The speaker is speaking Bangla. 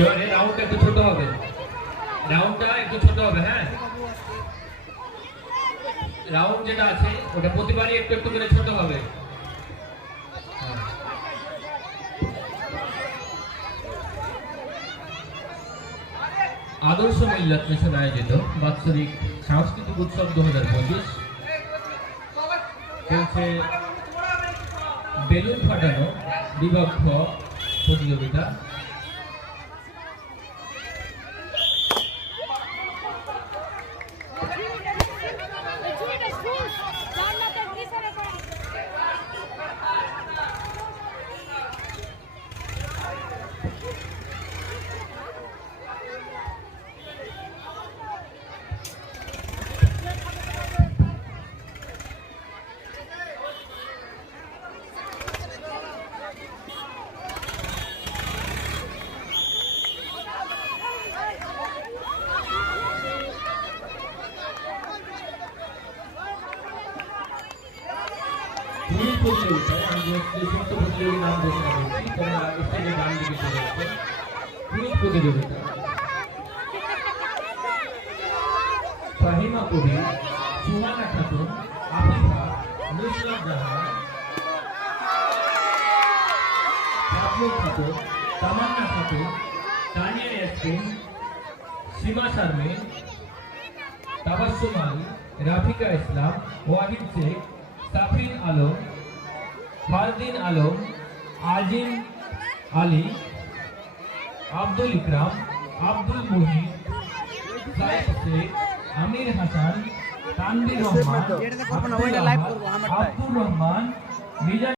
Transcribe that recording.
এবারে রাউন্ডটা একটু ছোট হবে, রাউন্ডটা একটু ছোট হবে। হ্যাঁ, রাউন্ড যেটা আছে ওটা প্রতিবারই একটু একটু করে ছোট হবে। আদর্শ মিল্লাত মিশন আয়োজিত বাৎসরিক সাংস্কৃতিক উৎসব 2025 চলছে বেলুন ফাটানো বিভাগ খ প্রতিযোগিতা। কুইজ প্রতিযোগিতায় আমি যে সমস্ত প্রতিযোগীর নাম ঘোষণা করছি তোমরা স্টেজের ডান দিকে চলে আসবে। কুইজ প্রতিযোগিতা ফাহিমা কবির, সুহানা খাতুন, আফিফা, নুসরাত জাহান, সাবনুর খাতুন, তামান্না খাতুন, তানিয়া ইয়াসমিন, সীমা শারমিন, তাবাসসুম আলী, রাফিকা ইসলাম, ওয়াহিদ শেখ, সাফিন আলম, ফারদিন আলম, আজিম আলী, আব্দুল ইকরাম, আব্দুল মুহিত, সাইদ শেখ, আমির হাসান, তানভীর রহমান, আব্দুর রহমান, মিজান